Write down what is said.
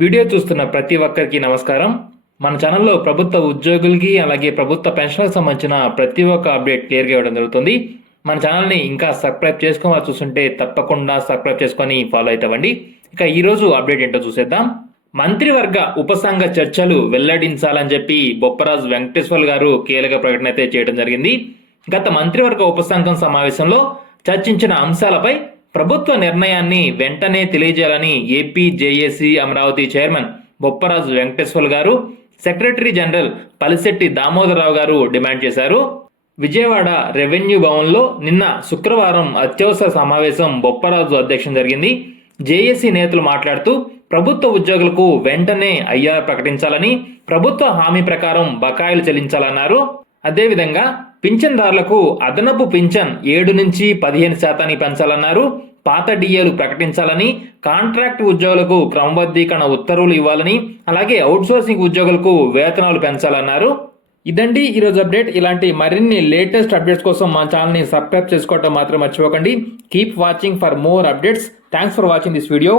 Video చూస్తున్న ప్రతి ఒక్కరికి నమస్కారం. మన ఛానల్లో ప్రభుత్వ ఉద్యోగులకి అలాగే ప్రభుత్వ పెన్షన్లకు సంబంధించిన ప్రతి ఒక్క అప్డేట్ క్లియర్గా ఇవ్వడం జరుగుతుంది. మన ఛానల్ని ఇంకా సబ్స్క్రైబ్ చేసుకోవాలి చూస్తుంటే తప్పకుండా సబ్స్క్రైబ్ చేసుకొని ఫాలో అవుతామండి. ఇక ఈరోజు అప్డేట్ ఏంటో చూసేద్దాం. మంత్రివర్గ ఉపసంఘ చర్చలు వెల్లడించాలని చెప్పి బొప్పరాజు వెంకటేశ్వర్లు గారు కీలక ప్రకటన అయితే చేయడం జరిగింది. గత మంత్రివర్గ ఉపసంఘం సమావేశంలో చర్చించిన అంశాలపై ప్రభుత్వ నిర్ణయాన్ని వెంటనే తెలియజేయాలని AP JAC Amaravati chairman Bopparaju Venkateswarlu గారు, సెక్రటరీ జనరల్ పలిశెట్టి దామోదరరావు గారు డిమాండ్ చేశారు. విజయవాడ రెవెన్యూ భవన్లో నిన్న శుక్రవారం అత్యవసర సమావేశం బొప్పరాజు అధ్యక్షం జరిగింది. జేఏసీ నేతలు మాట్లాడుతూ ప్రభుత్వ ఉద్యోగులకు వెంటనే ఐఆర్ ప్రకటించాలని, ప్రభుత్వ హామీ ప్రకారం బకాయిలు చెల్లించాలన్నారు. అదేవిధంగా పింఛన్దారులకు అదనపు పింఛన్ 7 నుంచి 15% పెంచాలన్నారు. పాత డిఏలు ప్రకటించాలని, కాంట్రాక్ట్ ఉద్యోగులకు క్రమబద్ధీకరణ ఉత్తర్వులు ఇవ్వాలని, అలాగే అవుట్సోర్సింగ్ ఉద్యోగులకు వేతనాలు పెంచాలన్నారు. ఇదండి ఈరోజు అప్డేట్. ఇలాంటి మరిన్ని లేటెస్ట్ అప్డేట్స్ కోసం మా ఛానల్ని సబ్స్క్రైబ్ చేసుకోవడం మాత్రం మర్చిపోకండి. Keep watching for more updates. Thanks for watching this video.